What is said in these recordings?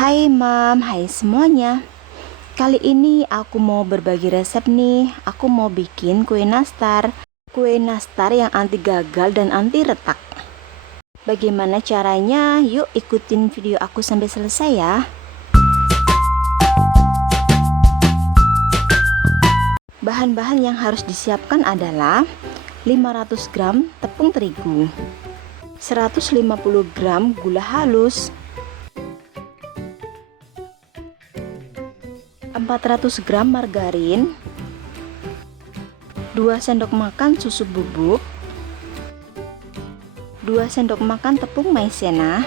Hai Mam, hai semuanya. Kali ini aku mau berbagi resep nih. Aku mau bikin kue nastar. Kue nastar yang anti gagal dan anti retak. Bagaimana caranya? Yuk ikutin video aku sampai selesai ya. Bahan-bahan yang harus disiapkan adalah 500 gram tepung terigu, 150 gram gula halus, 400 gram margarin, 2 sendok makan susu bubuk, 2 sendok makan tepung maizena,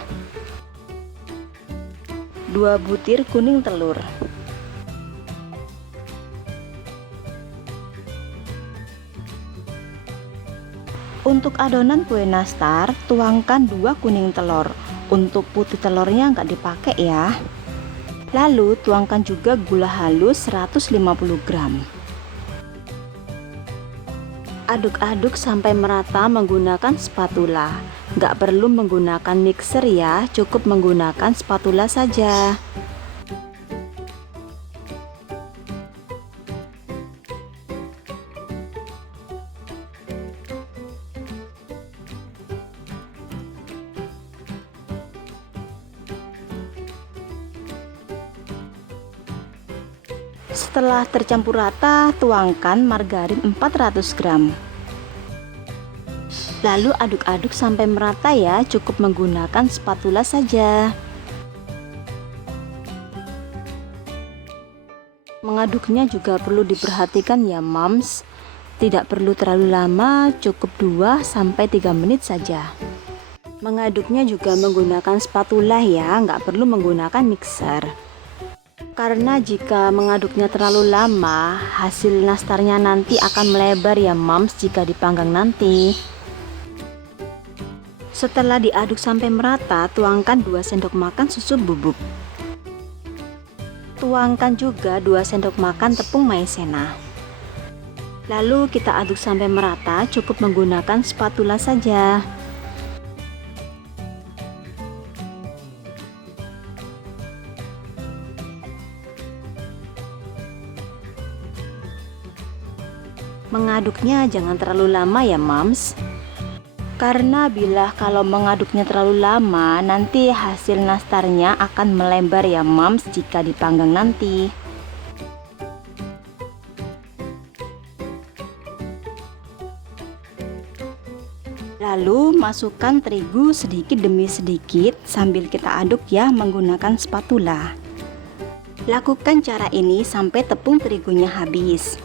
2 butir kuning telur. Untuk adonan kue nastar, tuangkan 2 kuning telur. Untuk putih telurnya nggak dipakai ya. Lalu tuangkan juga gula halus 150 gram. Aduk-aduk sampai merata menggunakan spatula. Nggak perlu menggunakan mixer ya, cukup menggunakan spatula saja. Setelah tercampur rata, tuangkan margarin 400 gram. Lalu aduk-aduk sampai merata ya, cukup menggunakan spatula saja. Mengaduknya juga perlu diperhatikan ya moms. Tidak perlu terlalu lama, cukup 2-3 menit saja. Mengaduknya juga menggunakan spatula ya, nggak perlu menggunakan mixer. Karena jika mengaduknya terlalu lama, hasil nastarnya nanti akan melebar ya moms jika dipanggang nanti. Setelah diaduk sampai merata, tuangkan 2 sendok makan susu bubuk. Tuangkan juga 2 sendok makan tepung maizena. Lalu kita aduk sampai merata, cukup menggunakan spatula saja. Mengaduknya jangan terlalu lama ya moms. Karena kalau mengaduknya terlalu lama, nanti hasil nastarnya akan melebar ya moms jika dipanggang nanti. Lalu masukkan terigu sedikit demi sedikit sambil kita aduk ya menggunakan spatula. Lakukan cara ini sampai tepung terigunya habis.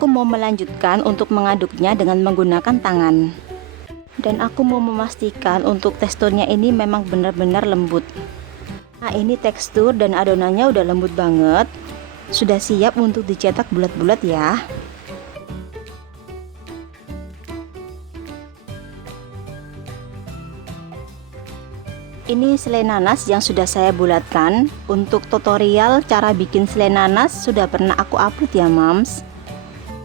Aku mau melanjutkan untuk mengaduknya dengan menggunakan tangan. Dan aku mau memastikan untuk teksturnya ini memang benar-benar lembut. Nah, ini tekstur dan adonannya udah lembut banget. Sudah siap untuk dicetak bulat-bulat ya. Ini selai nanas yang sudah saya bulatkan. Untuk tutorial cara bikin selai nanas sudah pernah aku upload ya moms.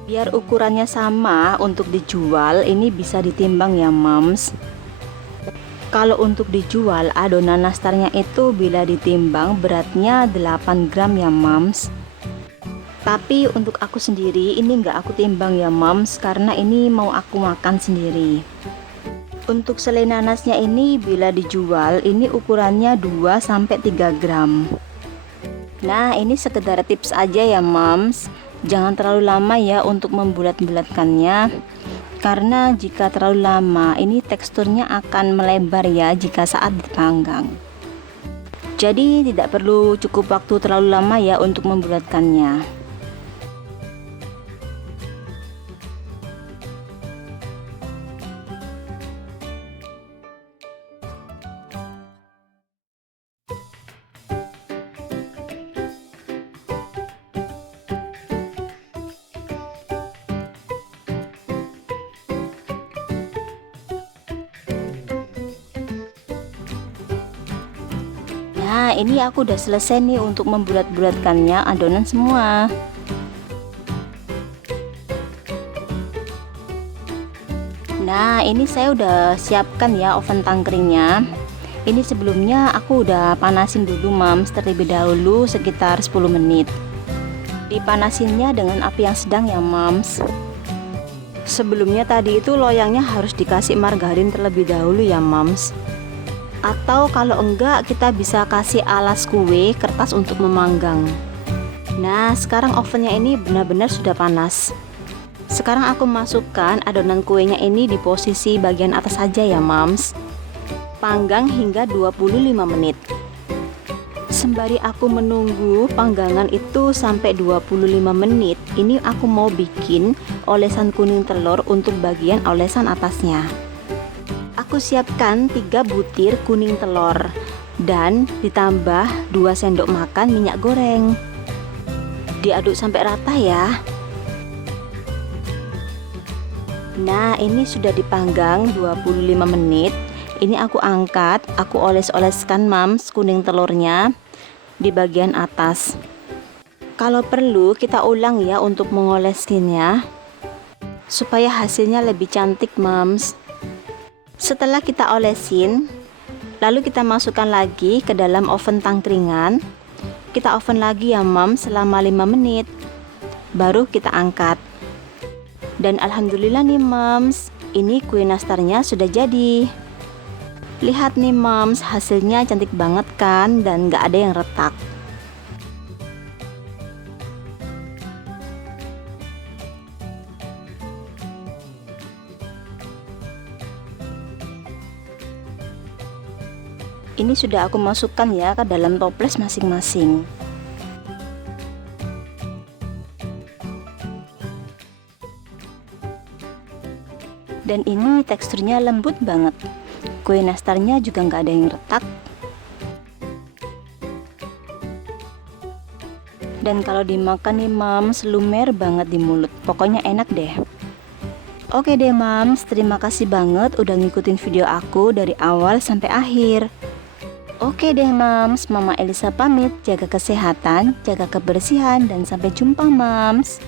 Biar ukurannya sama untuk dijual, ini bisa ditimbang ya moms. Kalau untuk dijual, adonan nastarnya itu bila ditimbang beratnya 8 gram ya moms. Tapi untuk aku sendiri ini nggak aku timbang ya moms, karena ini mau aku makan sendiri. Untuk selai nanasnya ini bila dijual, ini ukurannya 2-3 gram. Nah, ini sekedar tips aja ya moms. Jangan terlalu lama ya untuk membulat-bulatkannya, karena jika terlalu lama ini teksturnya akan melebar ya jika saat dipanggang. Jadi tidak perlu cukup waktu terlalu lama ya untuk membulatkannya. Nah, ini aku udah selesai nih untuk membulat-bulatkannya adonan semua. Nah, ini saya udah siapkan ya oven tangkringnya. Ini sebelumnya aku udah panasin dulu Mams terlebih dahulu sekitar 10 menit. Dipanasinnya dengan api yang sedang ya Mams. Sebelumnya tadi itu loyangnya harus dikasih margarin terlebih dahulu ya Mams. Atau kalau enggak kita bisa kasih alas kue kertas untuk memanggang. Nah, sekarang ovennya ini benar-benar sudah panas. Sekarang aku masukkan adonan kuenya ini di posisi bagian atas saja ya Mams. Panggang hingga 25 menit. Sembari aku menunggu panggangan itu sampai 25 menit, ini aku mau bikin olesan kuning telur untuk bagian olesan atasnya. Aku siapkan 3 butir kuning telur dan ditambah 2 sendok makan minyak goreng. Diaduk sampai rata ya. Nah, ini sudah dipanggang 25 menit. Ini aku angkat, aku oles-oleskan Mams kuning telurnya di bagian atas. Kalau perlu kita ulang ya untuk mengoleskinnya supaya hasilnya lebih cantik Mams. Setelah kita olesin, lalu kita masukkan lagi ke dalam oven tangkringan. Kita oven lagi ya Mams selama 5 menit. Baru kita angkat. Dan alhamdulillah nih Mams, ini kue nastarnya sudah jadi. Lihat nih Mams, hasilnya cantik banget kan dan gak ada yang retak. Ini sudah aku masukkan ya ke dalam toples masing-masing. Dan ini teksturnya lembut banget. Kue nastarnya juga nggak ada yang retak. Dan kalau dimakan nih Mams, lumer banget di mulut. Pokoknya enak deh. Oke deh Mams, terima kasih banget udah ngikutin video aku dari awal sampai akhir. Oke deh Mams, Mama Elisa pamit. Jaga kesehatan, jaga kebersihan, dan sampai jumpa Mams.